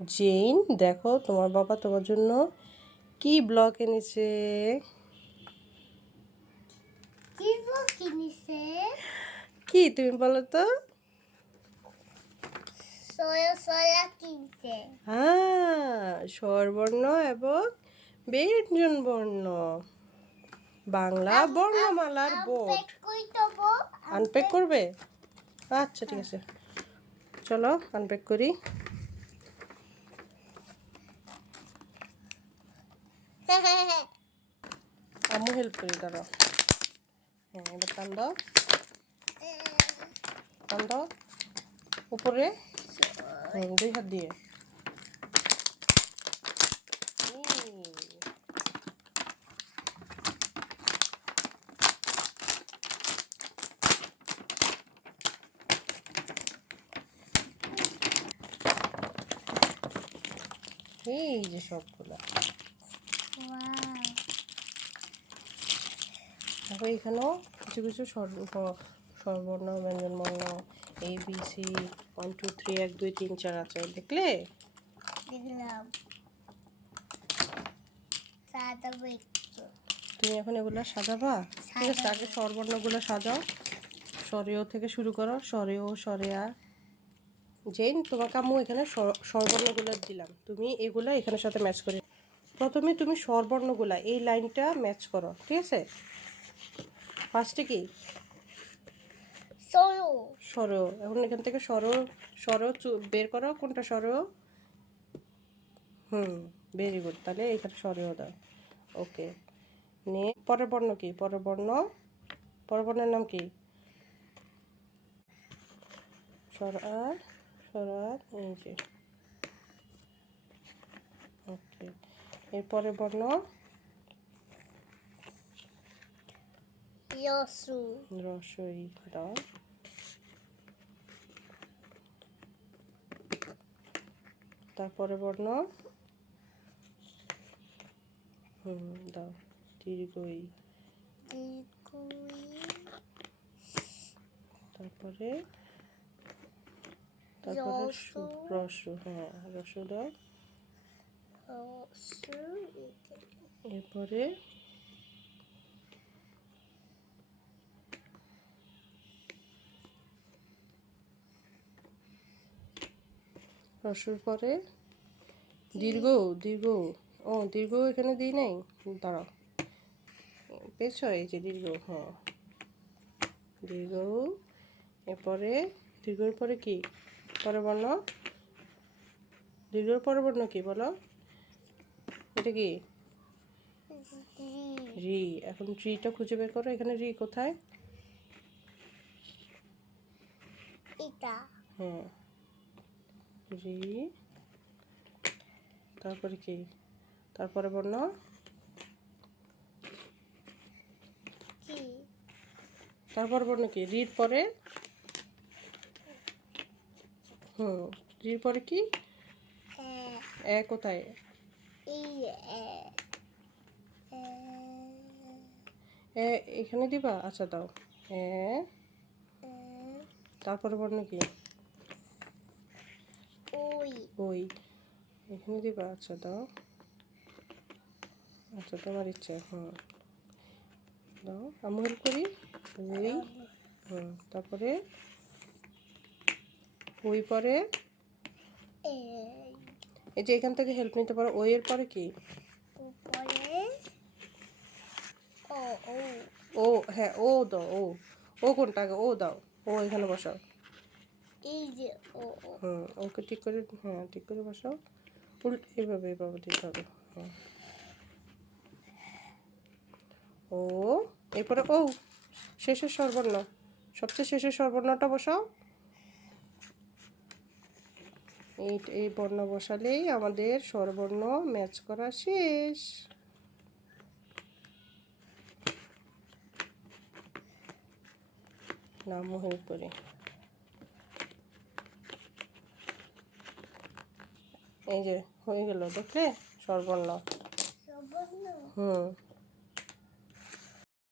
Zain, দেখো তোমার বাবা তোমার জন্য কি ব্লক এনেছে। কি তুমি বলো তো? হ্যাঁ, স্বরবর্ণ এবং ব্যঞ্জন বর্ণ, বাংলা বর্ণমালার বোর্ড। আনপ্যাক করবে? আচ্ছা ঠিক আছে, চলো আনপ্যাক করি। আম্মু হেল্প করি, দাঁড়াও। হ্যাঁ, এবার টান দাও, টান দাও উপরে। 2 হাত দিয়ে। এই যে সবগুলা। দেখো এখানেও কিছু কিছু স্বরবর্ণ ব্যঞ্জন বর্ণ ABC 1 2 3 1 2 3 4 আছে, দেখলে? তুমি এখন এগুলো সাজাবা? ঠিক আছে, আগে স্বরবর্ণগুলো সাজাও। স্বরেও থেকে শুরু করো, স্বরেও, স্বরেয়া। জেন, তোমাকে আম্মু এখানে স্বরবর্ণগুলো দিলাম, তুমি এগুলো এখানের সাথে ম্যাচ করে। প্রথমে তুমি স্বরবর্ণগুলা এই লাইনটা ম্যাচ করো, ঠিক আছে? ফার্স্টে কি? স্বর। এখন এখান থেকে স্বর বের করো, কোনটা স্বর? ভেরি গুড, তাহলে এখানে স্বরেও দাও। ওকে, নিয়ে পরের বর্ণ কি? পরের বর্ণের নাম কি? স্বর এই যে। ওকে, এরপরে বর্ণ রসই দাও। তারপরে বর্ণ দাও দীর্ঘই। তারপরে রস, হ্যাঁ রস দাও। এরপরে রসুর পরে দীর্ঘ। ও দীর্ঘ এখানে দিই নাই, দাঁড়াও, পেয়েছ? এই যে দীর্ঘ, হ্যাঁ দীর্ঘ। এরপরে দীর্ঘর পরে কি? পরে বর্ণ দীর্ঘর পরে বর্ণ কি বলো? এটা কি? রি। এখন রিটা খুঁজে বের করো, এখানে রি কোথায়? হ্যাঁ রি। তারপরে কি? তারপরে বর্ণ তারপর বর্ণ কি? রির পরে রির পরে কি? কোথায়? এখানে দিবা? আচ্ছা দাও। তারপরে বর্ণ কি? ওই, এখানে দিবা? আচ্ছা দাও। আচ্ছা তোমার ইচ্ছা, দাও, আমি হেল্প করি। ওই, তারপরে ওই পরে এই যে এখান থেকে হেল্প নিতে পারো। ওই এর পরে কি? ও, হ্যাঁ ও দাও। ও কোনটা আগে? ও দাও, ও এখানে বসাও। এই যে ওকে ঠিক করে, হ্যাঁ ঠিক করে বসাও। এইভাবে দিতে হবে। ও, এরপরে ও শেষের স্বরবর্ণ, সবচেয়ে শেষের স্বরবর্ণটা বসাও। এই বর্ণ বসালেই আমাদের স্বরবর্ণ ম্যাচ করা শেষ। নাম হেল্প করে। এই যে হয়ে গেল, দেখলে স্বরবর্ণ।